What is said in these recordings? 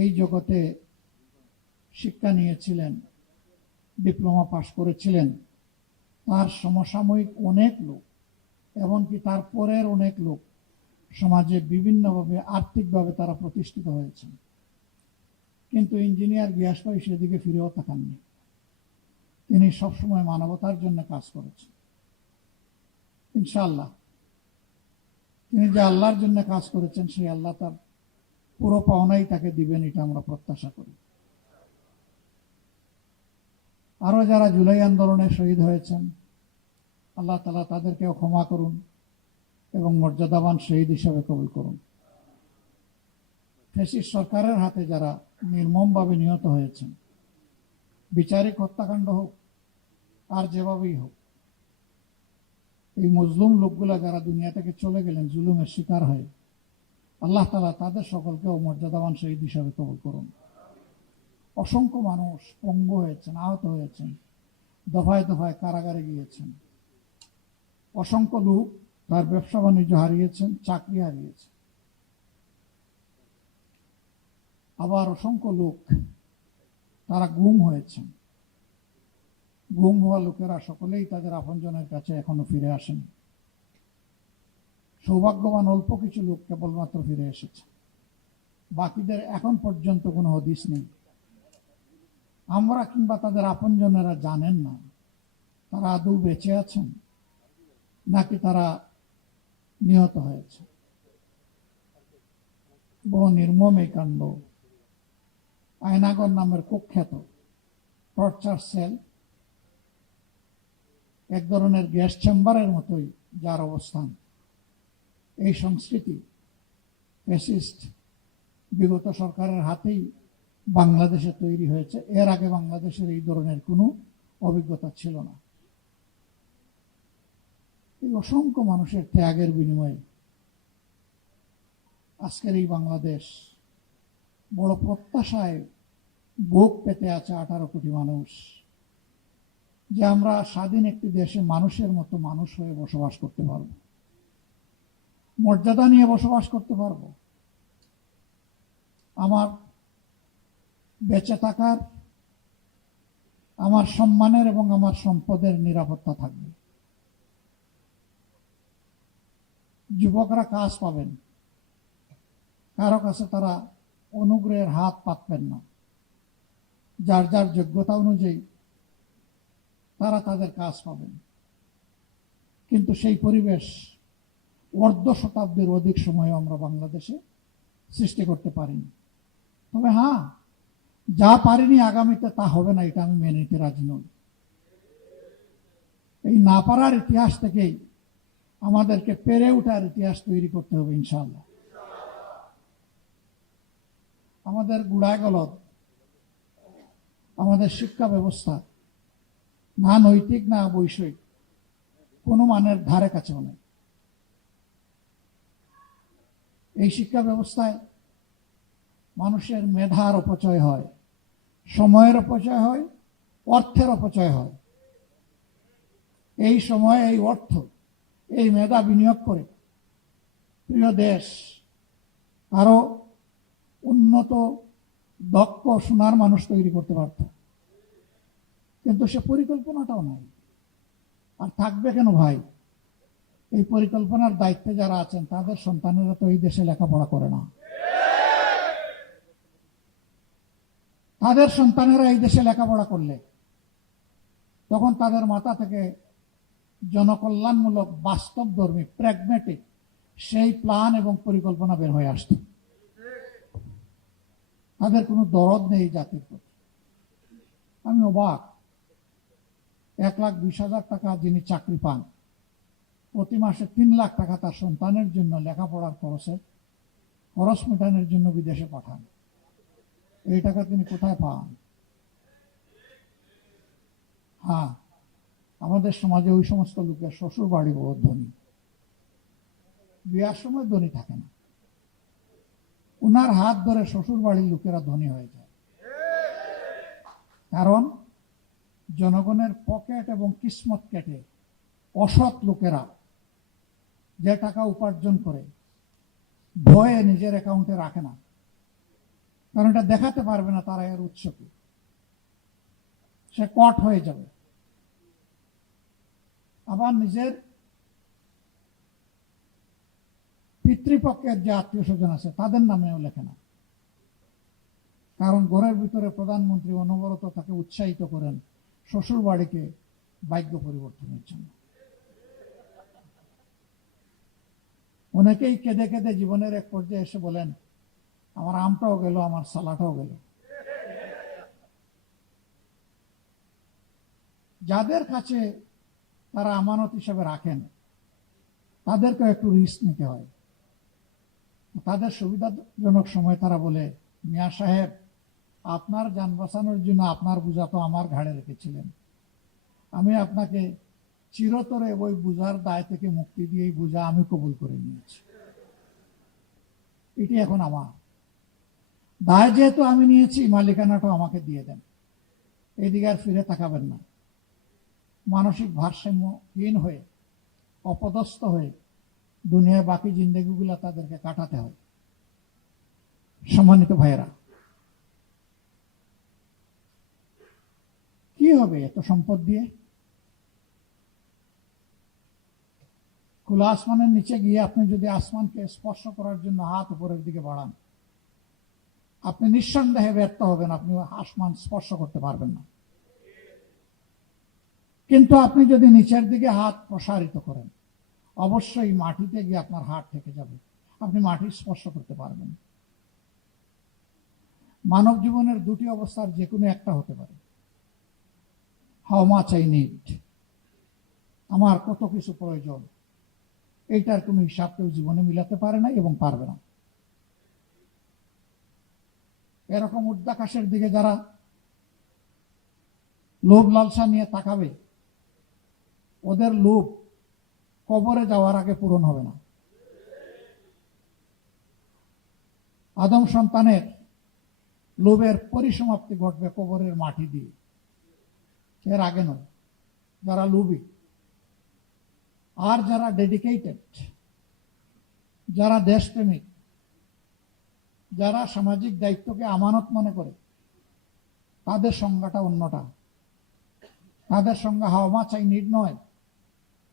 এই জগতে শিক্ষা নিয়েছিলেন, ডিপ্লোমা পাশ করেছিলেন, তার সমসাময়িক অনেক লোক, এমনকি তার পরের অনেক লোক সমাজে বিভিন্নভাবে আর্থিকভাবে তারা প্রতিষ্ঠিত হয়েছেন। কিন্তু ইঞ্জিনিয়ার গিয়াস ভাই সেদিকে ফিরেও তাকাননি। তিনি সবসময় মানবতার জন্য কাজ করেছেন। ইনশাআল্লাহ তিনি যে আল্লাহর জন্য কাজ করেছেন, সেই আল্লাহ তার পুরো পাওনাই তাকে দিবেন, এটা আমরা প্রত্যাশা করি। আরো যারা জুলাই আন্দোলনে শহীদ হয়েছেন, আল্লাহ তাআলা তাদেরকেও ক্ষমা করুন এবং মর্যাদাবান শহীদ হিসাবে কবুল করুন। ফ্যাসিস্ট সরকারের হাতে যারা নির্মমভাবে নিহত হয়েছেন, বিচারিক হত্যাকাণ্ড হোক আর যেভাবেই হোক, এই মজলুম লোকগুলা যারা দুনিয়া থেকে চলে গেলেন জুলুমের শিকার হয়ে, আল্লাহ তাআলা তাদের সকলকেও মর্যাদাবান শহীদ হিসাবে কবুল করুন। অসংখ্য মানুষ পঙ্গু হয়েছেন, আহত হয়েছেন, দফায় দফায় কারাগারে গিয়েছেন। অসংখ্য লোক তার ব্যবসা বাণিজ্য হারিয়েছেন, চাকরি হারিয়েছেন। আবার অসংখ্য লোক তারা গুম হয়েছেন। গুম হওয়া লোকেরা সকলেই তাদের আপনজনের কাছে এখনো ফিরে আসেন। সৌভাগ্যবান অল্প কিছু লোক কেবলমাত্র ফিরে এসেছে, বাকিদের এখন পর্যন্ত কোনো হদিস নেই। আমরা কিংবা তাদের আপনজনেরা জানেন না তারা আদৌ বেঁচে আছেন নাকি তারা নিহত হয়েছে। বড় নির্মম এই কাণ্ড। আয়নাগর নামের কুখ্যাত টর্চার সেল, এক ধরনের গ্যাস চেম্বারের মতোই যার অবস্থান, এই সংস্কৃতি ফ্যাসিস্ট বিগত সরকারের হাতেই বাংলাদেশে তৈরি হয়েছে। এর আগে বাংলাদেশের এই ধরনের কোনো অভিজ্ঞতা ছিল না। এই অসংখ্য মানুষের ত্যাগের বিনিময়ে আজকের এই বাংলাদেশ বড় প্রত্যাশায় বুক পেতে আছে 18 কোটি মানুষ, যে আমরা স্বাধীন একটি দেশে মানুষের মতো মানুষ হয়ে বসবাস করতে পারব, মর্যাদা নিয়ে বসবাস করতে পারব। আমার বেঁচে থাকার, আমার সম্মানের এবং আমার সম্পদের নিরাপত্তা থাকবে। যুবকরা কাজ পাবেন, কারো কাছে তারা অনুগ্রহের হাত পাতবেন না। যার যার যোগ্যতা অনুযায়ী তারা তাদের কাজ পাবেন। কিন্তু সেই পরিবেশ অর্ধ শতাব্দীর অধিক সময় আমরা বাংলাদেশে সৃষ্টি করতে পারিনি। তবে হ্যাঁ, যা পারিনি আগামীতে তা হবে না, এটা আমি মেনে নিতে রাজি নই। এই না পারার ইতিহাস থেকেই আমাদেরকে পেরে ওঠার ইতিহাস তৈরি করতে হবে ইনশাআল্লাহ। আমাদের গুড়ায় গলদ, আমাদের শিক্ষা ব্যবস্থা না নৈতিক না বৈষয়িক কোনো মানের ধারে কাছেও নেই। এই শিক্ষা ব্যবস্থায় মানুষের মেধার অপচয় হয়, সময়ের অপচয় হয়, অর্থের অপচয় হয়। এই সময়, এই অর্থ, এই মেধা বিনিয়োগ করে প্রিয় দেশ আরো উন্নত, দক্ষ, সোনার মানুষ তৈরি করতে পারত, কিন্তু সে পরিকল্পনাটাও নাই। আর থাকবে কেন ভাই? এই পরিকল্পনার দায়িত্বে যারা আছেন তাদের সন্তানেরা তো এই দেশে লেখাপড়া করে না। তাদের সন্তানেরা এই দেশে লেখাপড়া করলে তখন তাদের মাথা থেকে জনকল্যাণমূলক, বাস্তবধর্মী, প্র্যাগম্যাটিক সেই প্ল্যান এবং পরিকল্পনা বের হয়ে আসত। তাদের কোনো দরদ নেই জাতির প্রতি। আমি অবাক, 1,20,000 টাকা যিনি চাকরি পান, প্রতি মাসে 3 লাখ টাকা তার সন্তানের জন্য লেখাপড়ার খরচ মেটানোর জন্য বিদেশে পাঠান। এই টাকা তিনি কোথায় পান? হ্যাঁ, আমাদের সমাজে ওই সমস্ত লোকের শ্বশুর বাড়ি বড় ধনী, বিয়ার সময় ধনী থাকে না, উনার হাত ধরে শ্বশুর বাড়ির লোকেরা ধনী হয়ে যায়। কারণ জনগণের পকেট এবং কিসমত কেটে অসৎ লোকেরা যে টাকা উপার্জন করে ভয়ে নিজের অ্যাকাউন্টে রাখে না, কারণ এটা দেখাতে পারবে না তারা এর উৎস কি, সে কট হয়ে যাবে। আবার নিজের পিতৃপক্ষের যে আত্মীয় স্বজন আছে তাদের নামেও লেখে না, কারণ ঘরের ভিতরে প্রধানমন্ত্রী অনবরত তাকে উৎসাহিত করেন শ্বশুর বাড়িকে ভাগ্য পরিবর্তনের জন্য। অনেকেই কেঁদে কেঁদে জীবনের এক পর্যায়ে এসে বলেন, আমার আমটাও গেল, আমার সালাটাও গেল। যাদের কাছে তারা আমানত হিসেবে রাখেন তাদেরকে একটু রিস্ক নিতে হয়। তাদের সুবিধাজনক সময় তারা বলে, মিয়া সাহেব, আপনার যান বাঁচানোর জন্য আপনার বোঝা তো আমার ঘাড়ে রেখেছিলেন, আমি আপনাকে চিরতরে ওই বোঝার দায় থেকে মুক্তি দিয়ে এই বোঝা আমি কবুল করে নিয়েছি। এটি এখন আমার দায়, যেহেতু আমি নিয়েছি, মালিকানাটাও আমাকে দিয়ে দেন। এদিকে আর ফিরে তাকাবেন না। মানসিক ভারসাম্যহীন হয়ে, অপদস্থ হয়ে দুনিয়ায় বাকি জিন্দেগিগুলো তাদেরকে কাটাতে হয়। সম্মানিত ভাইয়েরা, কি হবে এত সম্পদ দিয়ে? খোলা আসমানের নিচে গিয়ে আপনি যদি আসমানকে স্পর্শ করার জন্য হাত উপরের দিকে বাড়ান, আপনি নিঃসন্দেহে ব্যর্থ হবেন, আপনি আসমান স্পর্শ করতে পারবেন না। কিন্তু আপনি যদি নিচের দিকে হাত প্রসারিত করেন, অবশ্যই মাটিতে গিয়ে আপনার হাত থেকে যাবে, আপনি মাটি স্পর্শ করতে পারবেন। মানব জীবনের দুটি অবস্থার যে কোনো একটা হতে পারে। হাউ মাচ আই নিড, আমার কত কিছু প্রয়োজন, এইটার কোনো হিসাব কেউ জীবনে মিলাতে পারে না এবং পারবে না। এরকম উর্ধ্বাকাশের দিকে যারা লোভ লালসা নিয়ে তাকাবে, ওদের লোভ কবরে যাওয়ার আগে পূরণ হবে না। আদম সন্তানের লোভের পরিসমাপ্তি ঘটবে কবরের মাটি দিয়ে, এর আগে নয়। যারা লোভী আর যারা ডেডিকেটেড, যারা দেশপ্রেমিক, যারা সামাজিক দায়িত্বকে আমানত মনে করে, তাদের সংজ্ঞাটা অন্যটা। তাদের সংজ্ঞা হাউ মাচ আই নিড নয়,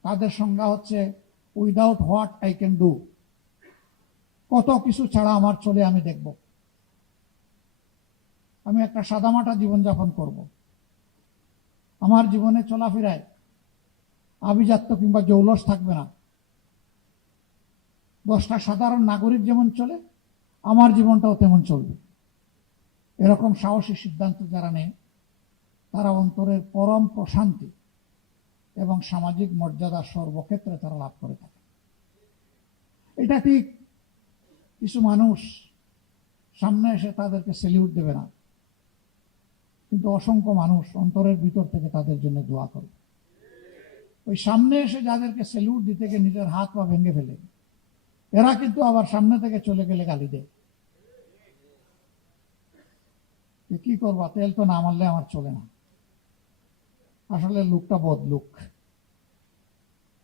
তাদের সংজ্ঞা হচ্ছে without what I can do, কত কিছু ছাড়া আমার চলে আমি দেখব। আমি একটা সাদামাটা জীবনযাপন করব। আমার জীবনে চলাফেরায় আভিজাত্য কিংবা জৌলস থাকবে না। 10টা সাধারণ নাগরিক যেমন চলে, আমার জীবনটাও তেমন চলবে। এরকম সাহসী সিদ্ধান্ত যারা নেয়, তারা অন্তরের পরম প্রশান্তি এবং সামাজিক মর্যাদা সর্বক্ষেত্রে তারা লাভ করে থাকে। এটা ঠিক কিছু মানুষ সামনে এসে তাদেরকে সেলিউট দেবে না, কিন্তু অসংখ্য মানুষ অন্তরের ভিতর থেকে তাদের জন্য দোয়া করবে। ওই সামনে এসে যাদেরকে সেলিউট দিতে গিয়ে নিজের হাত পা ভেঙে ফেলে, এরা কিন্তু আবার সামনে থেকে চলে গেলে গালি দেয়, কি করবা, তেল তো না মারলে আমার চলে না। আসলে লোকটা বদলুক,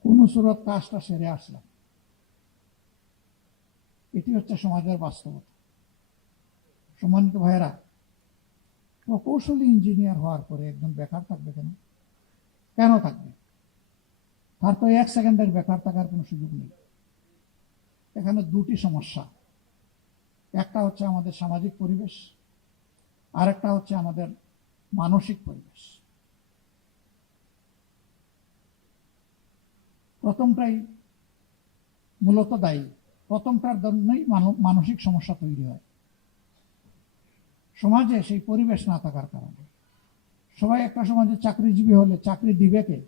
কোন সুরত কাজটা সেরে আসলাম। এটি হচ্ছে সমাজের বাস্তবতা। সম্মানিত ভাইয়েরা, প্রকৌশলী ইঞ্জিনিয়ার হওয়ার পরে একজন বেকার থাকবে কেন? কেন থাকবে? তার তো 1 সেকেন্ডের বেকার থাকার কোনো সুযোগ নেই। এখানে দুটি সমস্যা, একটা হচ্ছে আমাদের সামাজিক পরিবেশ, আর একটা হচ্ছে আমাদের মানসিক পরিবেশ। প্রথমটাই মূলত দায়ী, প্রথমটার জন্যই মানসিক সমস্যা তৈরি হয়। সমাজে সেই পরিবেশ না থাকার কারণে সবাই একটা সমাজে চাকরিজীবী হলে চাকরি দিবে কে?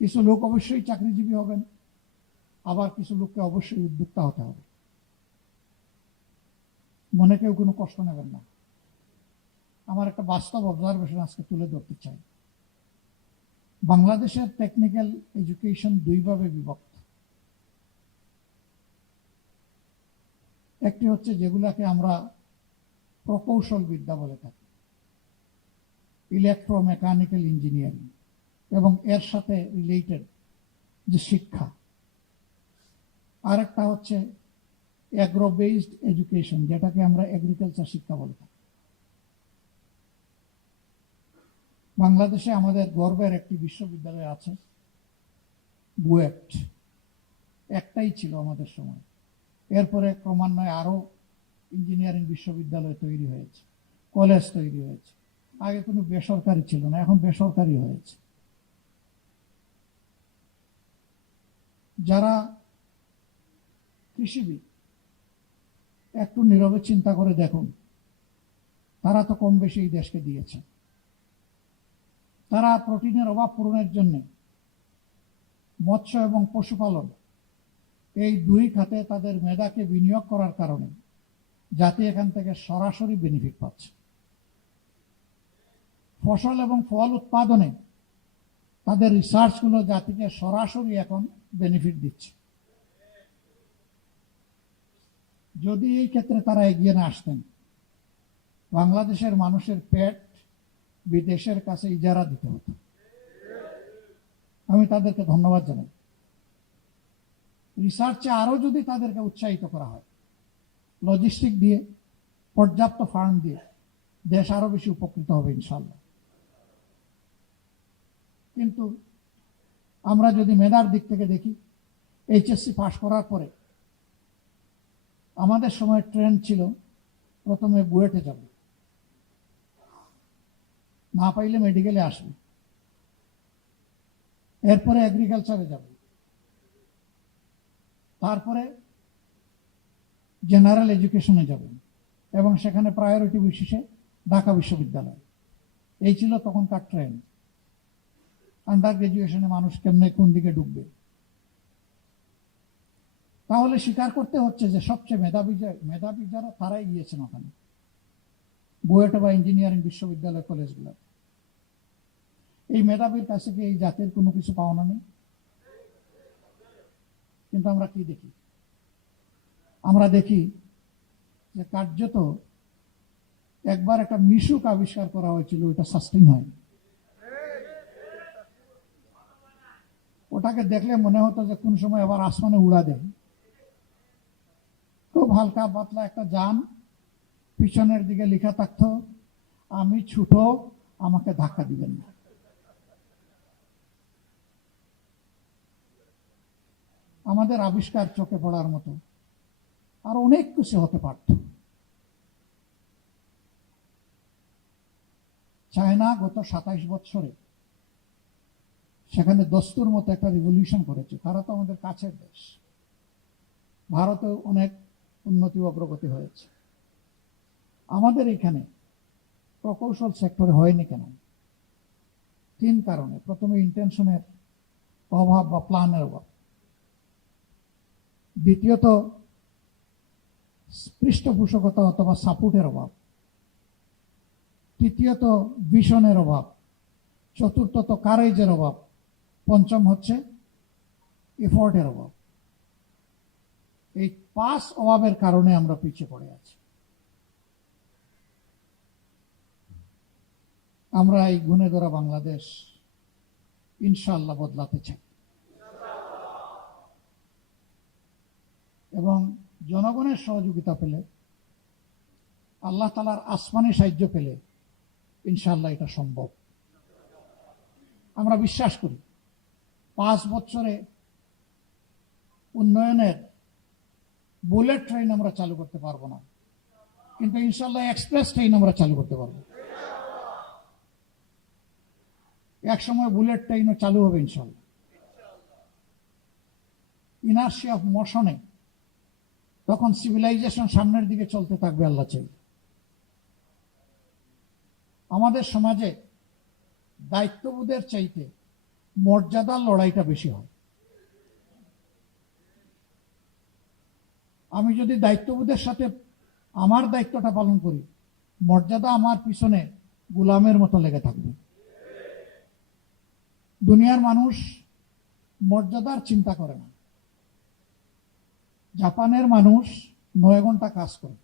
কিছু লোক অবশ্যই চাকরিজীবী হবেন, আবার কিছু লোককে অবশ্যই উদ্যোক্তা হতে হবে। মনে কেউ কোনো কষ্ট নেবেন না। আমার একটা বাস্তব অবজারভেশন আজকে তুলে ধরতে চাই। বাংলাদেশের টেকনিক্যাল এডুকেশন দুইভাবে বিভক্ত। একটি হচ্ছে যেগুলাকে আমরা প্রকৌশল বিদ্যা বলে থাকি, ইলেকট্রোমেকানিক্যাল ইঞ্জিনিয়ারিং, এবং এর সাথে রিলেটেড যে শিক্ষা। আরেকটা হচ্ছে অ্যাগ্রো বেসড এডুকেশন, যেটাকে আমরা এগ্রিকালচার শিক্ষা বলে থাকি। বাংলাদেশে আমাদের গর্বের একটি বিশ্ববিদ্যালয় আছে, বুয়েট। একটাই ছিল আমাদের সময়। এরপরে ক্রমান্বয়ে আরো ইঞ্জিনিয়ারিং বিশ্ববিদ্যালয় তৈরি হয়েছে, কলেজ তৈরি হয়েছে। আগে কোনো বেসরকারি ছিল না, এখন বেসরকারি হয়েছে। যারা কৃষিবিদ একটু নীরবে চিন্তা করে দেখুন, তারা তো কম বেশি এই দেশকে দিয়েছে। তারা প্রোটিনের অভাব পূরণের জন্য মৎস্য এবং পশুপালন, এই দুই খাতে তাদের মেধাকে বিনিয়োগ করার কারণে জাতি এখান থেকে সরাসরি বেনিফিট পাচ্ছে। ফসল এবং ফল উৎপাদনে তাদের রিসার্চগুলো জাতিকে সরাসরি এখন বেনিফিট দিচ্ছে। যদি এই ক্ষেত্রে তারা এগিয়ে না আসতেন, বাংলাদেশের মানুষের পেট বিদেশের কাছে ইজারা দিতে হতো। আমি তাদেরকে ধন্যবাদ জানাই। রিসার্চে আরো যদি তাদেরকে উৎসাহিত করা হয়, লজিস্টিক দিয়ে, পর্যাপ্ত ফান্ড দিয়ে, দেশ আরো বেশি উপকৃত হবে ইনশাল্লাহ। কিন্তু আমরা যদি মেধার দিক থেকে দেখি, এইচএসসি পাশ করার পরে আমাদের সময় ট্রেন্ড ছিল প্রথমে বুয়েটে যাবে, না পাইলে মেডিকেলে আসবে, এরপরে এগ্রিকালচারে যাবে, তারপরে জেনারেল এডুকেশনে যাবে, এবং সেখানে প্রায়োরিটি বিশেষে ঢাকা বিশ্ববিদ্যালয়। এই ছিল তখনকার ট্রেন্ড। আন্ডার গ্রাজুয়েশনে মানুষ কেমনে কোন দিকে ঢুকবে। তাহলে স্বীকার করতে হচ্ছে যে সবচেয়ে মেধাবী যারা, তারাই গিয়েছেন ওখানে, বুয়েট বা ইঞ্জিনিয়ারিং বিশ্ববিদ্যালয় কলেজগুলো। এই মেধাবীর কাছে কি এই জাতির কোনো কিছু পাওনা নেই? কিন্তু আমরা কি দেখি? আমরা দেখি যে কার্যত একবার একটা মিশুক আবিষ্কার করা হয়েছিল, ওইটা সাস্টেইন হয়। ওটাকে দেখলে মনে হতো যে কোন সময় আবার আসমানে উড়া দেয়। খুব হালকা পাতলা একটা যান, পিছনের দিকে লেখা থাকতো, আমি ছোট, আমাকে ধাক্কা দিবেন না। আমাদের আবিষ্কার চোখে পড়ার মতো আর অনেক কিছু হতে পারত। চায়না গত 27 বছরে সেখানে দস্তুর মতো একটা রিভলিউশন করেছে। তারা তো আমাদের কাছের দেশ। ভারতেও অনেক উন্নতি অগ্রগতি হয়েছে। আমাদের এখানে প্রকৌশল সেক্টরে হয়নি কেন? 3 কারণে। প্রথমে ইন্টেনশনের অভাব বা প্ল্যানের অভাব, দ্বিতীয়ত পৃষ্ঠপোষকতা অথবা সাপোর্টের অভাব, তৃতীয়ত ভিশনের অভাব, চতুর্থত কারেজের অভাব, পঞ্চম হচ্ছে এফোর্টের অভাব। এই 5 অভাবের কারণে আমরা পিছিয়ে পড়ে আছি। আমরা এই গুণে ধরা বাংলাদেশ ইনশাআল্লাহ বদলাতে চাই, এবং জনগণের সহযোগিতা পেলে, আল্লাহ তাআলার আসমানি সাহায্য পেলে ইনশাআল্লাহ এটা সম্ভব। আমরা বিশ্বাস করি 5 বছরে উন্নয়নের বুলেট ট্রেন আমরা চালু করতে পারবো না, কিন্তু ইনশাআল্লাহ এক্সপ্রেস ট্রেন আমরা চালু করতে পারবো। এক সময় বুলেট ট্রেনও চালু হবে ইনশাআল্লাহ। ইনার্সি অফ মোশনে তখন সিভিলাইজেশন সামনের দিকে চলতে থাকবে আল্লাহ চাই। আমাদের সমাজে দায়িত্ববোধের চাইতে মর্যাদার লড়াইটা বেশি হয়। আমি যদি দায়িত্ববোধের সাথে আমার দায়িত্বটা পালন করি, মর্যাদা আমার পিছনে গোলামের মতো লেগে থাকবে। দুনিয়ার মানুষ মর্যাদার চিন্তা করে না। জাপানের মানুষ 9 ঘন্টা কাজ করে।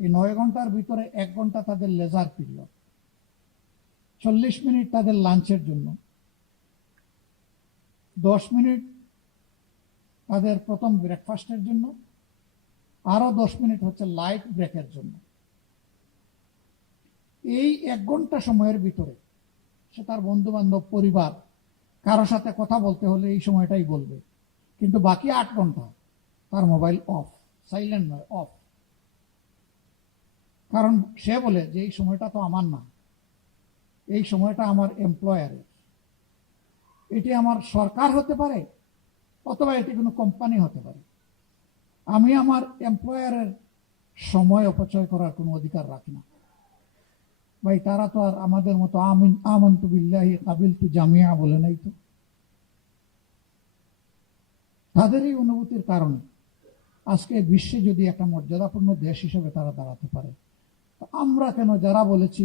এই 9 ঘন্টার ভিতরে 1 ঘন্টা তাদের লেজার পিরিয়ড, 40 মিনিট তাদের লাঞ্চের জন্য, 10 মিনিট তাদের প্রথম ব্রেকফাস্টের জন্য, আরো 10 মিনিট হচ্ছে লাইট ব্রেকের জন্য। এই 1 ঘন্টা সময়ের ভিতরে সে তার বন্ধু বান্ধব, পরিবার, কারো সাথে কথা বলতে হলে এই সময়টাই বলবে, কিন্তু বাকি 8 ঘন্টা তার মোবাইল অফ, সাইলেন্ট নয়, অফ। কারণ সে বলে যে এই সময়টা তো আমার না, এই সময়টা আমার এমপ্লয়ারের। এটি আমার সরকার হতে পারে অথবা এটি কোনো কোম্পানি হতে পারে। আমি আমার এমপ্লয়ারের সময় অপচয় করার কোনো অধিকার রাখি না। ভাই, তারা তো আর আমাদের মতো আমানতু বিল্লাহি কাবিলতু জামিয়া বলে নাই তো। তাদের এই অনুভূতির কারণে আজকে বিশ্বে যদি একটা মর্যাদাপূর্ণ দেশ হিসেবে তারা দাঁড়াতে পারে, আমরা কেন, যারা বলেছি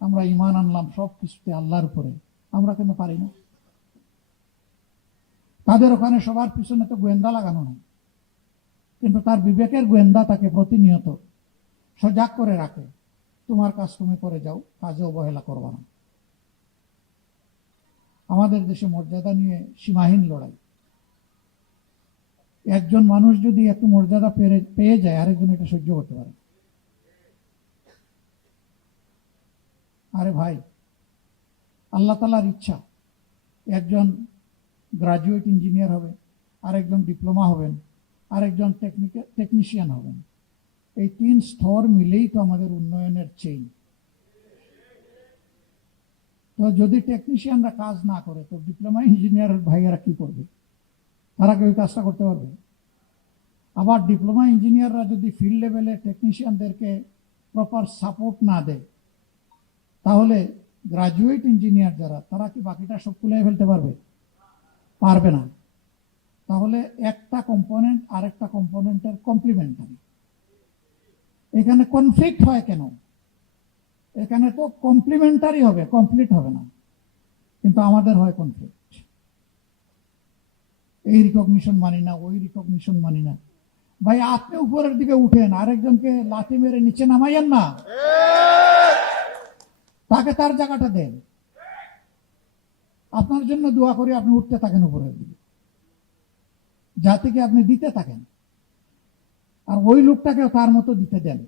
আমরা ঈমান আনলাম সব কিছুতে আল্লাহর উপরে, আমরা কেন পারি না? তাদের ওখানে সবার পিছনে তো গোয়েন্দা লাগানো হয়, কিন্তু তার বিবেকের গোয়েন্দা তাকে প্রতিনিয়ত সজাগ করে রাখে, তোমার কাজ তুমি করে যাও, কাজে অবহেলা করবা না। আমাদের দেশে মর্যাদা নিয়ে সীমাহীন লড়াই। একজন মানুষ যদি একটু মর্যাদা পেয়ে যায়, আরেকজন এটা সহ্য করতে পারে। আরে ভাই, আল্লাহ তাআলার ইচ্ছা একজন গ্রাজুয়েট ইঞ্জিনিয়ার হবে, আরেকজন ডিপ্লোমা হবেন, আরেকজন টেকনিশিয়ান হবেন। এই 3 স্তর মিলেই তো আমাদের উন্নয়নের চেইন। তো যদি টেকনিশিয়ানরা কাজ না করে, তো ডিপ্লোমা ইঞ্জিনিয়ারের ভাইয়েরা কি করবে? তারা কি ওই কাজটা করতে পারবে? আবার ডিপ্লোমা ইঞ্জিনিয়াররা যদি ফিল্ড লেভেলে টেকনিশিয়ানদেরকে প্রপার সাপোর্ট না দেয়, তাহলে গ্রাজুয়েট ইঞ্জিনিয়ার যারা, তারা কি বাকিটা সব তুলে ফেলতে পারবে? পারবে না। তাহলে একটা কম্পোনেন্ট আরেকটা কম্পোনেন্টের কমপ্লিমেন্টারি। এখানে কনফ্লিক্ট হয় কেন? এখানে তো কমপ্লিমেন্টারি হবে, কমপ্লিট হবে না, কিন্তু আমাদের হয় কনফ্লিক্ট। এই রিকগনিশন মানি না, ওই রিকগনিশন মানি না। ভাই, আপনি উপরের দিকে উঠেন, আরেকজনকে লাথি মেরে নিচে নামাইয়েন না, তাকে তার জায়গাটা দেন। আপনার জন্য দোয়া করি, আপনি উঠতে থাকেন উপরের দিকে, জাতিকে আপনি দিতে থাকেন, আর ওই লোকটাকেও তার মতো দিতে দেন।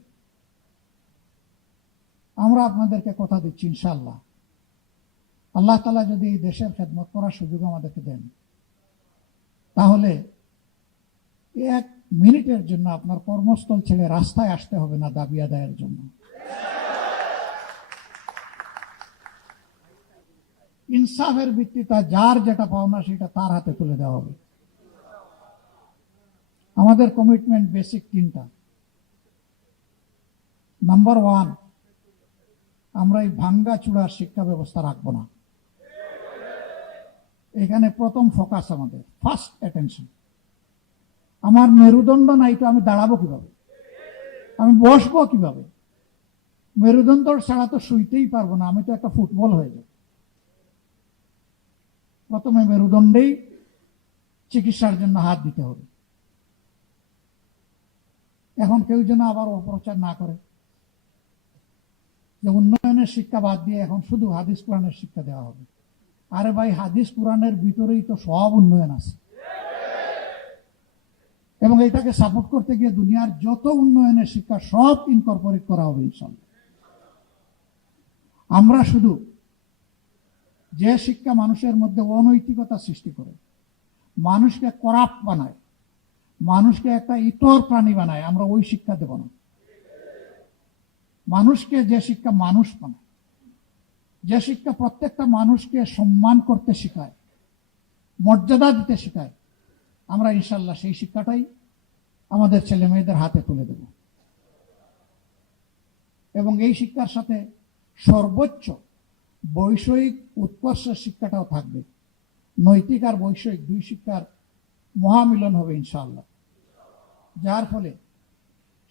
আমরা আপনাদেরকে কথা দিচ্ছি, ইনশাআল্লাহ আল্লাহ তাআলা যদি এই দেশের খেদমত করার সুযোগ আমাদেরকে দেন, তাহলে 1 মিনিটের জন্য আপনার কর্মস্থল ছেড়ে রাস্তায় আসতে হবে না দাবি আদায়ের জন্য। ইনসাফের ভিত্তিতে যার যেটা পাওনা সেটা তার হাতে তুলে দেওয়া হবে। আমাদের কমিটমেন্ট বেসিক 3টা। নাম্বার 1, আমরা এই ভাঙ্গা চূড়ার শিক্ষা ব্যবস্থা রাখবো না। এখানে প্রথম ফোকাস আমাদের, ফার্স্ট অ্যাটেনশন। আমার মেরুদণ্ড নাই তো আমি দাঁড়াবো কিভাবে, আমি বসবো কিভাবে? মেরুদণ্ড ছাড়া তো শুইতেই পারবো না, আমি তো একটা ফুটবল হয়ে যাব। প্রথমে মেরুদণ্ডেই চিকিৎসার জন্য হাত দিতে হবে। এখন কেউ যেন আবার অপপ্রচার না করে যে উন্নয়নের শিক্ষা বাদ দিয়ে এখন শুধু হাদিস কোরআনের শিক্ষা দেওয়া হবে। আরে ভাই, হাদিস কোরআনের ভিতরেই তো সব উন্নয়ন আছে, এবং এটাকে সাপোর্ট করতে গিয়ে দুনিয়ার যত উন্নয়নের শিক্ষা সব ইনকর্পোরেট করা হবে ইনশাআল্লাহ। আমরা শুধু যে শিক্ষা মানুষের মধ্যে অনৈতিকতা সৃষ্টি করে, মানুষকে করাপ্ট বানায়, মানুষকে একটা ইতর প্রাণী বানায়, আমরা ওই শিক্ষা দেব না। মানুষকে যে শিক্ষা মানুষ বানায়, যে শিক্ষা প্রত্যেকটা মানুষকে সম্মান করতে শেখায়, মর্যাদা দিতে শেখায়, আমরা ইনশাআল্লাহ সেই শিক্ষাটাই আমাদের ছেলে মেয়েদের হাতে তুলে দেব। এবং এই শিক্ষার সাথে সর্বোচ্চ বৈষয়িক উৎকর্ষের শিক্ষাটাও থাকবে। নৈতিক আর বৈষয়িক 2 শিক্ষার মহামিলন হবে ইনশাআল্লাহ, যার ফলে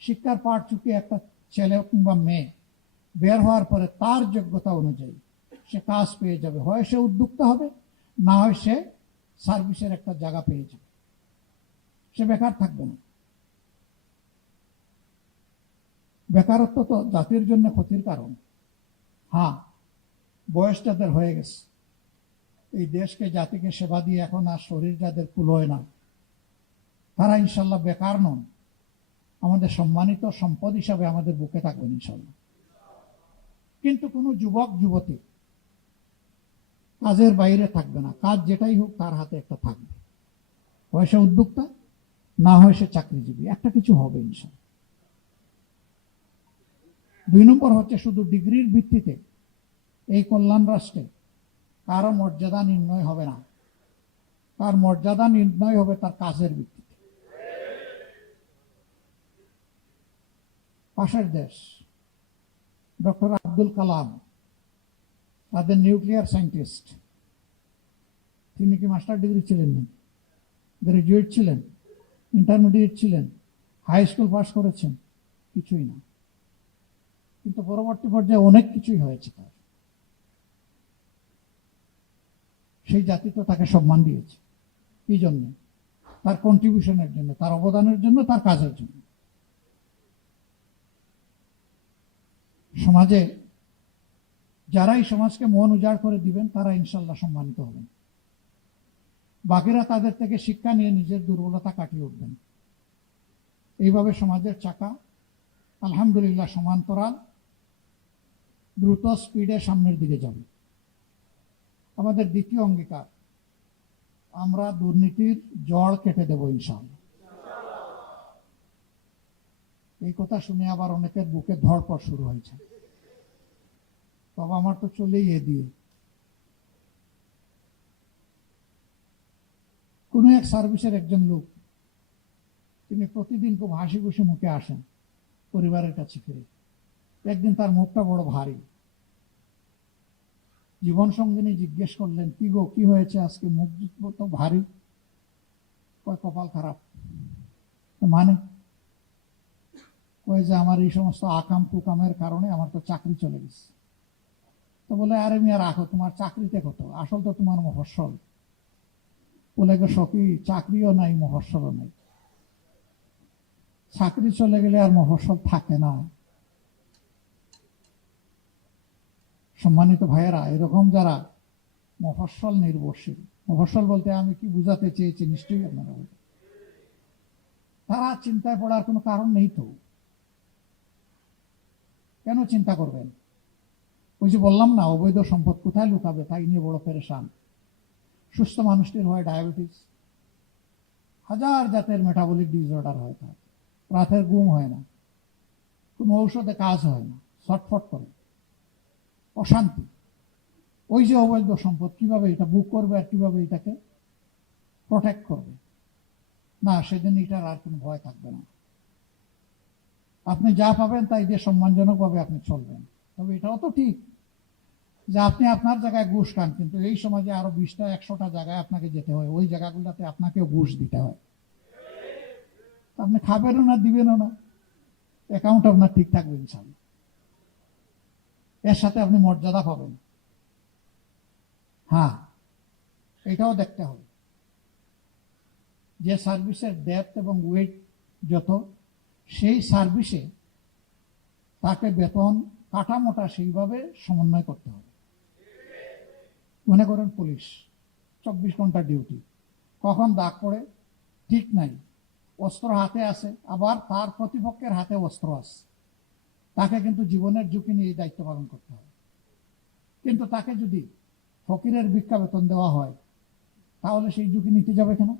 শিক্ষার পাঠ চুকে একটা ছেলে কিংবা মেয়ে বের হওয়ার পরে তার যোগ্যতা অনুযায়ী সে কাজ পেয়ে যাবে। হয় সে উদ্যোক্তা হবে, না হয় সে সার্ভিসের একটা জায়গা পেয়ে যাবে, সে বেকার থাকবে না। বেকারত্ব তো জাতির জন্য ক্ষতির কারণ। হ্যাঁ, বয়স যাদের হয়ে গেছে, এই দেশকে জাতিকে সেবা দিয়ে এখন আর শরীর যাদের কুলোয় না, তারা ইনশাল্লাহ বেকার নন। আমাদের সম্মানিত সম্পদ হিসাবে আমাদের বুকে থাকবেন ইনশাল্লাহ। কিন্তু কোনো যুবক যুবতী কাজের বাইরে থাকবে না, কাজ যেটাই হোক তার হাতে একটা থাকবে, হয় সে উদ্যোক্তা, না হয় সে চাকরিজীবী, একটা কিছু হবে ইনশাল্লাহ। 2 নম্বর হচ্ছে শুধু ডিগ্রির ভিত্তিতে এই কল্যাণ রাষ্ট্রে কারো মর্যাদা নির্ণয় হবে না, তার মর্যাদা নির্ণয় হবে তার কাজের ভিত্তিতে। পাশের দেশ ডক্টর আব্দুল কালাম, তাদের নিউক্লিয়ার সায়েন্টিস্ট, তিনি কি মাস্টার ডিগ্রি ছিলেন না? গ্রাজুয়েট ছিলেন, ইন্টারমিডিয়েট ছিলেন, হাই স্কুল পাস করেছেন? কিছুই না। কিন্তু পরবর্তী পর্যায়ে অনেক কিছুই হয়েছে তার। সেই জাতি তো তাকে সম্মান দিয়েছে। কি জন্য? তার কন্ট্রিবিউশনের জন্য, তার অবদানের জন্য, তার কাজের জন্য। সমাজে যারাই সমাজকে মন উজাড় করে দিবেন তারা ইনশাল্লাহ সম্মানিত হবেন। বাকিরা তাদের থেকে শিক্ষা নিয়ে নিজের দুর্বলতা কাটিয়ে উঠবেন। এইভাবে সমাজের চাকা আলহামদুলিল্লাহ সমান্তরাল দ্রুত স্পিডে সামনের দিকে যাবে। আমাদের দ্বিতীয় অঙ্গীকার, আমরা দুর্নীতির জড় কেটে দেব ইনশাআল্লাহ। এই কথা শুনে আবার অনেকের বুকে ধড়পড় শুরু হয়েছে, তবে আমার তো চলেই এ দিয়ে। কোন এক সার্ভিসের একজন লোক, তিনি প্রতিদিন খুব হাসি খুশি মুখে আসেন পরিবারের কাছে ফিরে। একদিন তার মুখটা বড় ভারী। জীবন সঙ্গিনী জিজ্ঞেস করলেন, কি গো, কি হয়েছে আজকে মুখ তো ভারী? কয় কপাল খারাপ। মানে? কয় যে আমার এই সমস্ত আকাম কুকামের কারণে আমার তো চাকরি চলে গেছে। তো বলে, আরে মিয়া রাখো, তোমার চাকরিতে কত, আসল তো তোমার মফস্বল। বলে গো সখী, চাকরিও নাই মফস্বলও নাই। চাকরি চলে গেলে আর মফস্বল থাকে না। সম্মানিত ভাইয়েরা, এরকম যারা মফস্বল নির্ভরশীল, মফস্বল বলতে আমি কি বুঝাতে চেয়েছি নিশ্চয়ই আপনারা বলবেন, তারা চিন্তায় পড়ার কোনো কারণ নেই। তো কেন চিন্তা করবেন? ওই যে বললাম না, অবৈধ সম্পদ কোথায় লুকাবে তাই নিয়ে বড় পেরেশান। সুস্থ মানুষটির হয় ডায়াবেটিস, হাজার জাতের মেটাবলিক ডিসঅর্ডার হয়, তার রাতের ঘুম হয় না, কোনো ঔষধে কাজ হয় না, ছটফট করে, অশান্তি। ওই যে অবৈধ সম্পদ, কিভাবে এটা বুক করবে আর কিভাবে এটাকে প্রোটেক্ট করবে? না, সেদিন এটার আর কোনো ভয় থাকবে না। আপনি যা পাবেন তাই দিয়ে সম্মানজনকভাবে আপনি চলবেন। তবে এটাও তো ঠিক যে আপনি আপনার জায়গায় ঘুষ খান, কিন্তু এই সমাজে আরো 20টা 100টা জায়গায় আপনাকে যেতে হয়, ওই জায়গাগুলোতে আপনাকেও ঘুষ দিতে হয়। আপনি খাবেনও না, দিবেনও না, অ্যাকাউন্ট আপনার ঠিক থাকবে ইনশাআল্লাহ। এর সাথে আপনি মর্যাদা পাবেন। হ্যাঁ, এটাও দেখতে হবে যে সার্ভিসের ডেপথ এবং ওয়েট যত, সেই সার্ভিসে তাকে বেতন কাঠামোটা সেইভাবে সমন্বয় করতে হবে। মনে করেন পুলিশ 24 ঘন্টা ডিউটি, কখন দাগ পড়ে ঠিক নাই, অস্ত্র হাতে আছে, আবার তার প্রতিপক্ষের হাতে অস্ত্র আছে, তাকে কিন্তু জীবনের ঝুঁকি নিয়ে এই দায়িত্ব পালন করতে হবে। কিন্তু তাকে যদি ফকিরের ভিক্ষা বেতন দেওয়া হয়, তাহলে সেই ঝুঁকি নিতে যাবে কেন?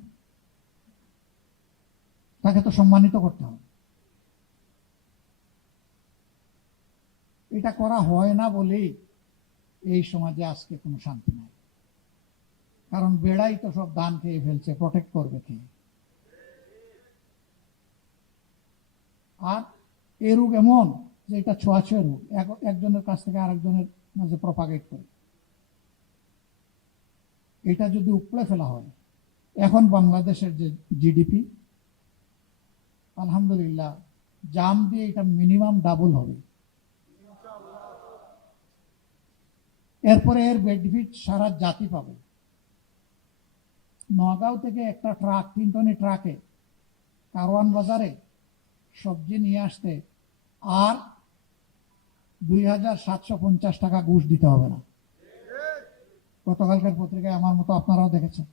তাকে তো সম্মানিত করতে হবে। এটা করা হয় না বলেই এই সমাজে আজকে কোনো শান্তি নাই। কারণ বেড়াই তো সব দান খেয়ে ফেলছে, প্রোটেক্ট করবে কে? আর এই রোগ এমন যে এটা ছোঁয়াছুঁয়ে রোগ, একজনের কাছ থেকে আরেকজনের মাঝে প্রপাগেট করে। এটা যদি উপড়ে ফেলা হয়, এখন বাংলাদেশের যে জিডিপি, আলহামদুলিল্লাহ জাম দিয়ে এটা মিনিমাম ডাবল হবে। এরপরে এর বেনিফিট সারা জাতি পাবে। নগাঁও থেকে একটা ট্রাক, 3 টনি ট্রাকে কারওয়ান বাজারে সবজি নিয়ে আসতে আর 2750 টাকা ঘুষ দিতে হবে না। গতকালকার পত্রিকায় আমার মতো আপনারাও দেখেছেন,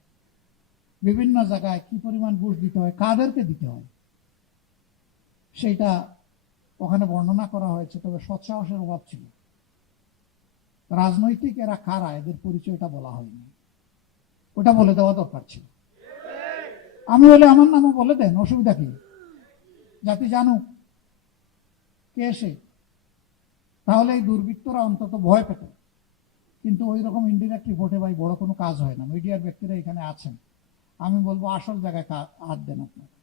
বিভিন্ন জায়গায় কি পরিমাণ ঘুষ দিতে হয়, কাদেরকে দিতে হয়। সেইটা ওখানে বর্ণনা করা হয়েছে, তবে সৎসাহসের অভাব ছিল। রাজনৈতিক এরা কারা এদের পরিচয়টা বলা হয়নি, ওটা বলে দেওয়া দরকার ছিল। আমি হলে আমার নামও বলে দেন, অসুবিধা কি? জাতি জানুক কে সে, তাহলে এই দুর্বৃত্তরা অন্তত ভয় পেত। কিন্তু ওই রকম ইনডিরেক্ট রিপোর্টে ভাই বড় কোনো কাজ হয় না। মিডিয়ার ব্যক্তিরা এখানে আছেন, আমি বলবো আসল জায়গায় হাত দেন আপনারা।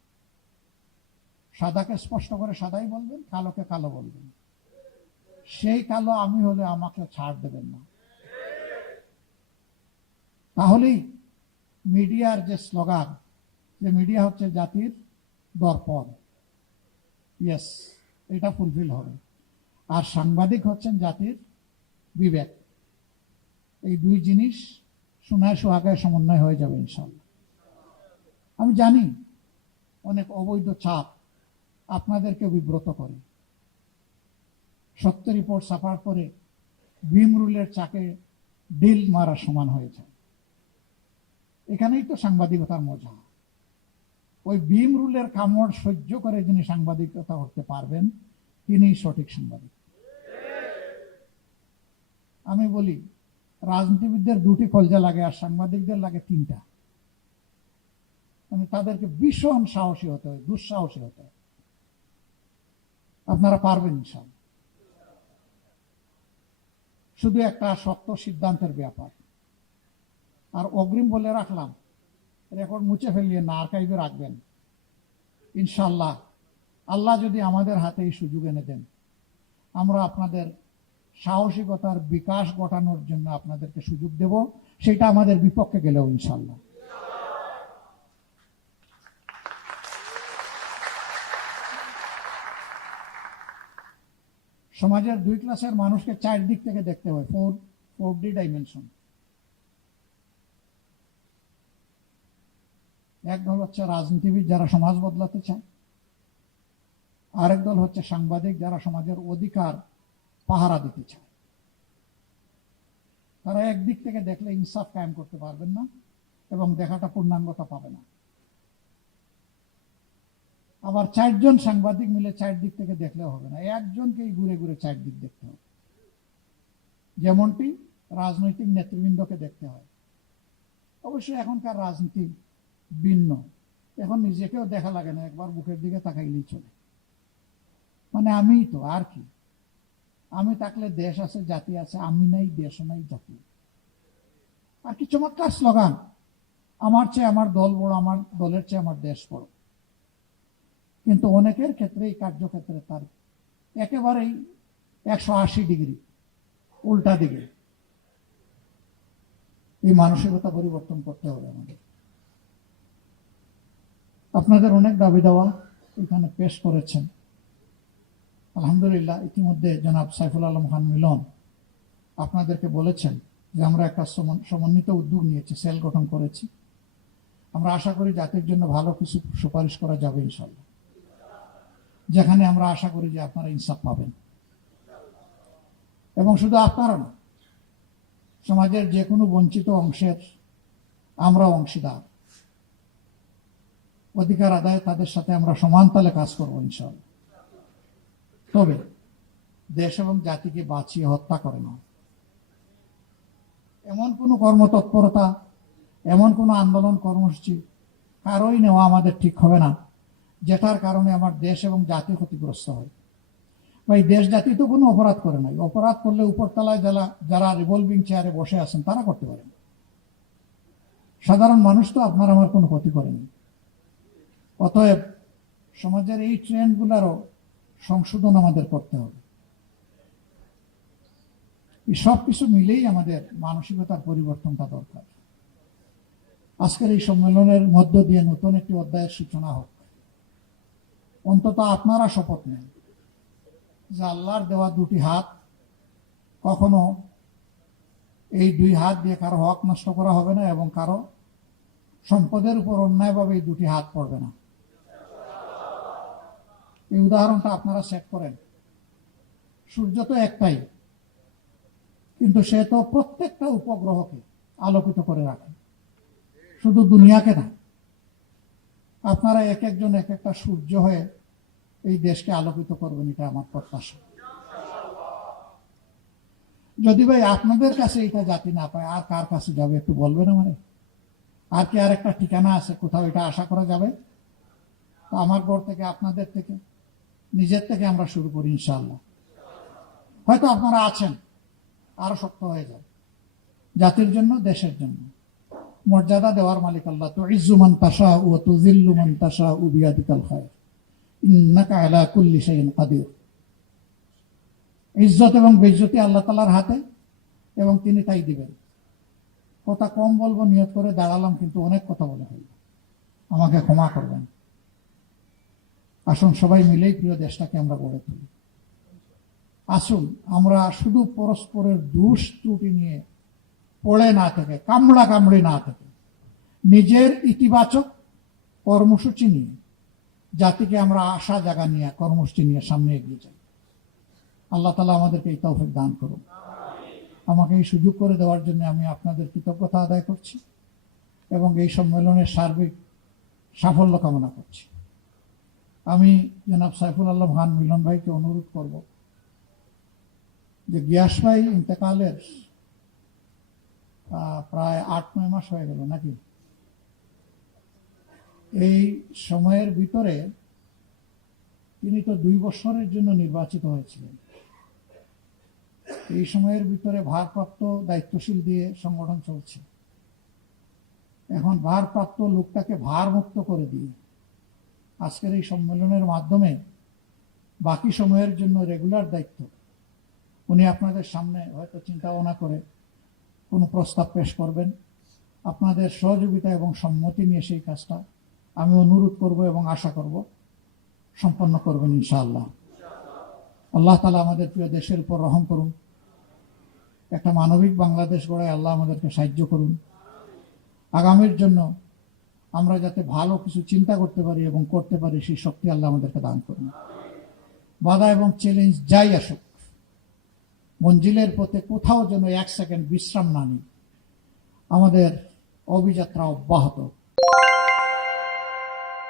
সাদাকে স্পষ্ট করে সাদাই বলবেন, কালোকে কালো বলবেন। সেই কালো আমি হলে আমাকে ছাড় দেবেন না। তাহলেই মিডিয়ার যে স্লোগান, যে মিডিয়া হচ্ছে জাতির দর্পণ, ইয়েস, এটা ফুলফিল হবে। আর সাংবাদিক হচ্ছেন জাতির বিবেক। এই দুই জিনিস সোনায় সোহাগায় সমন্বয় হয়ে যাবে ইনশাল্লাহ। আমি জানি অনেক অবৈধ চাপ আপনাদেরকে বিব্রত করে। সত্য রিপোর্ট ছাপার পরে বিম রুলের চাকে ডিল মারা সমান হয়েছে। এখানেই তো সাংবাদিকতার মজা। ওই বিম রুলের কামড় সহ্য করে যিনি সাংবাদিকতা করতে পারবেন, তিনি সঠিক সাংবাদিক। আমি বলি রাজনীতিবিদদের দুটি কলজা লাগে, আর সাংবাদিকদের লাগে তিনটা। মানে তাদেরকে ভীষণ সাহসী হতে হয়, দুঃসাহসী হতে হয়। আপনারা পারবেন ইনশাআল্লাহ। শুধু একটা শক্ত সিদ্ধান্তের ব্যাপার। আর অগ্রিম বলে রাখলাম, রেকর্ড মুছে ফেলিয়ে না, আর্কাইভে রাখবেন ইনশাআল্লাহ। আল্লাহ যদি আমাদের হাতে এই সুযোগ এনে দেন, আমরা আপনাদের সাহসিকতার বিকাশ ঘটানোর জন্য আপনাদেরকে সুযোগ দেব, সেটা আমাদের বিপক্ষে গেলেও ইনশাআল্লাহ। সমাজের দুই ক্লাসের মানুষকে চারদিক থেকে দেখতে হয়, 4D ডাইমেনশন। এক দল হচ্ছে রাজনীতিবিদ যারা সমাজ বদলাতে চায়, আরেক দল হচ্ছে সাংবাদিক যারা সমাজের অধিকার পাহারা দিতে চায়। তারা একদিক থেকে দেখলে ইনসাফ কায়েম করতে পারবেন না এবং দেখাটা পূর্ণাঙ্গতা পাবে না। আবার চারজন সাংবাদিক মিলে চারদিক থেকে দেখলেও হবে না, একজনকেই ঘুরে ঘুরে চারদিক দেখতে হবে। যেমনটি রাজনৈতিক নেতৃবৃন্দকে দেখতে হয়। অবশ্যই এখনকার রাজনীতি ভিন্ন, এখন নিজেকেও দেখা লাগে না, একবার বুকের দিকে তাকাইলেই চলে। মানে আমি তো আর কি, আমি থাকলে দেশ আছে, জাতি আছে, আমি নাই দেশও নাই জাতি। আর কি চমৎকার স্লোগান, আমার চেয়ে আমার দল বড়, আমার দলের চেয়ে আমার দেশ বড়। কিন্তু অনেকের ক্ষেত্রে এই কার্যক্ষেত্রে তার একেবারেই 180 ডিগ্রি উল্টা দিকে। এই মানসিকতা পরিবর্তন করতে হবে আমাদের। আপনাদের অনেক দাবি দেওয়া এখানে পেশ করেছেন, আলহামদুলিল্লাহ। ইতিমধ্যে জনাব সাইফুল আলম খান মিলন আপনাদেরকে বলেছেন যে আমরা একটা সমন্বিত উদ্যোগ নিয়েছি, সেল গঠন করেছি। আমরা আশা করি জাতির জন্য ভালো কিছু সুপারিশ করা যাবে ইনশাল্লাহ, যেখানে আমরা আশা করি যে আপনারা ইনসাফ পাবেন। এবং শুধু আপনারা না, সমাজের যে কোনো বঞ্চিত অংশের আমরা অংশীদার। অধিকার আদায় তাদের সাথে আমরা সমান তালে কাজ করবো ইনশাআল্লাহ। তবে দেশ এবং জাতিকে বাঁচিয়ে হত্যা করে না, এমন কোনো কর্মতৎপরতা, এমন কোনো আন্দোলন কর্মসূচি কারোই নেওয়া আমাদের ঠিক হবে না, যেটার কারণে আমার দেশ এবং জাতি ক্ষতিগ্রস্ত হয়। ভাই, দেশ জাতি তো কোনো অপরাধ করে নাই। অপরাধ করলে উপরতলায় যারা রিভলভিং চেয়ারে বসে আছেন তারা করতে পারেন। সাধারণ মানুষ তো আপনার আমার কোনো ক্ষতি করেনি। অতএব সমাজের এই ট্রেন্ডগুলোরও সংশোধন আমাদের করতে হবে। এই সব কিছু মিলেই আমাদের মানসিকতার পরিবর্তনটা দরকার। আজকের এই সম্মেলনের মধ্য দিয়ে নতুন একটি অধ্যায়ের সূচনা হোক। অন্তত আপনারা শপথ নেন যে আল্লাহর দেওয়া দুটি হাত, কখনো এই দুই হাত দিয়ে কারো হক নষ্ট করা হবে না এবং কারো সম্পদের উপর অন্যায়ভাবে এই দুটি হাত পড়বে না। এই উদাহরণটা আপনারা সেট করেন। সূর্য তো একটাই, কিন্তু সে তো প্রত্যেকটা উপগ্রহকে আলোকিত করে রাখে, শুধু দুনিয়াকে না। আপনারা এক একজন এক একটা সূর্য হয়ে এই দেশকে আলোকিত করবেন, এটা আমার প্রত্যাশা। যদি ভাই আপনাদের কাছে এটা জাতি না পায়, আর কার কাছে যাবে একটু বলবেন আমারে? আর কি আর একটা ঠিকানা আছে কোথাও এটা আশা করা যাবে? তো আমার ঘর থেকে, আপনাদের থেকে, নিজের থেকে আমরা শুরু করি ইনশাআল্লাহ। হয়তো আপনারা আছেন, আরো শক্ত হয়ে যাবে। জাতির জন্য, দেশের জন্য মর্যাদা দেওয়ার মালিক আল্লাহ। তো ইজ্জুমান তাশা ও তুজিল্লুমান তাশা ও বিয়াদিকাল খায়র ইন্নাকা আলা কুল্লি শাইইন কাদির। ইজ্জত এবং বেইজ্জতি আল্লাহ তাআলার হাতে, এবং তিনি তাই দিবেন। কথা কম বলবো নিয়ত করে দাঁড়ালাম, কিন্তু অনেক কথা বলা হইল, আমাকে ক্ষমা করবেন। আসুন সবাই মিলেই প্রিয় দেশটাকে আমরা গড়ে তুলি। আসুন আমরা শুধু পরস্পরের দোষ ত্রুটি নিয়ে পড়ে না থেকে, কামড়া কামড়ি না থেকে, নিজের ইতিবাচক কর্মসূচি নিয়ে জাতিকে আমরা আশা জাগা নিয়ে, কর্মসূচি নিয়ে সামনে এগিয়ে যাই। আল্লাহ তাআলা আমাদেরকে এই তৌফিক দান করুন। আমাকে এই সুযোগ করে দেওয়ার জন্য আমি আপনাদের কৃতজ্ঞতা আদায় করছি এবং এই সম্মেলনের সার্বিক সাফল্য কামনা করছি। আমি জনাব সাইফুল আলম খান মিলন ভাইকে অনুরোধ করব যে গিয়াস ভাই ইন্তেকালের প্রায় 8-9 মাস হয়ে গেল নাকি, এই সময়ের ভিতরে তিনি তো 2 বছরের জন্য নির্বাচিত হয়েছিলেন। এই সময়ের ভিতরে ভারপ্রাপ্ত দায়িত্বশীল দিয়ে সংগঠন চলছে। এখন ভারপ্রাপ্ত লোকটাকে ভারমুক্ত করে দিয়ে আজকের এই সম্মেলনের মাধ্যমে বাকি সময়ের জন্য রেগুলার দায়িত্ব উনি আপনাদের সামনে হয়তো চিন্তা ভাবনা করে কোনো প্রস্তাব পেশ করবেন। আপনাদের সহযোগিতা এবং সম্মতি নিয়ে সেই কাজটা আমি অনুরোধ করব এবং আশা করব সম্পন্ন করবেন ইনশাআল্লাহ। আল্লাহ তাআলা আমাদের প্রিয় দেশের উপর রহম করুন। একটা মানবিক বাংলাদেশ গড়ায় আল্লাহ আমাদেরকে সাহায্য করুন। আগামীর জন্য আমরা যাতে ভালো কিছু চিন্তা করতে পারি এবং করতে পারি, সেই শক্তি আল্লাহ আমাদেরকে দান করুন। বাধা এবং চ্যালেঞ্জ যাই আসুক, মঞ্জিলের পথে কোথাও যেন 1 সেকেন্ড বিশ্রাম না নিই, আমাদের অভিযাত্রা অব্যাহত